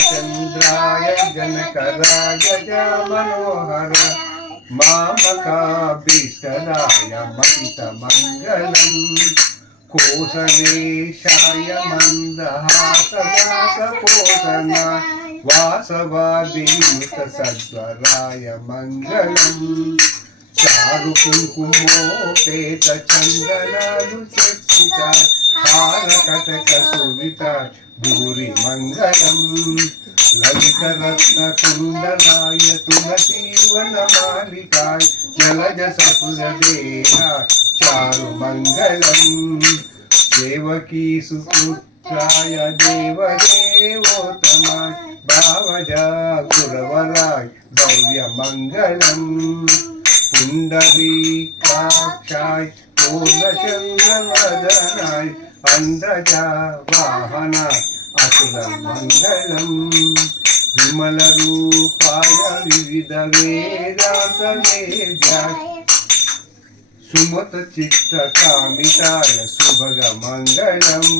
रामचंद्राय जनकराय च मनोहर मामकाभीष्टदाय मतितमङ्गलम् कोसलेशाय मन्दहासदासपोषणाय वासवादिमुतसद्वराय मङ्गलम् चारु कुङ्कुमोपेत चन्दनानुचर्चिताय हारकटकसुविताय भूरि मङ्गलम् ललितरत्नकुण्डलाय तुलसीवनमालिकाय जलजसपुरदेहाय चारु मङ्गलम् देवकी सुपुत्राय देवदेवोत्तमाय भावजा गुरवराय भव्यमङ्गलम् पुण्डरीकाक्षाय पूर्णचन्द्रवदनाय अण्डजा वाहनाय अतुलमङ्गलम् विमलरूपाय विविधवेदान्तवेद्याय सुमतचित्तकामिताय सुभगमङ्गलम्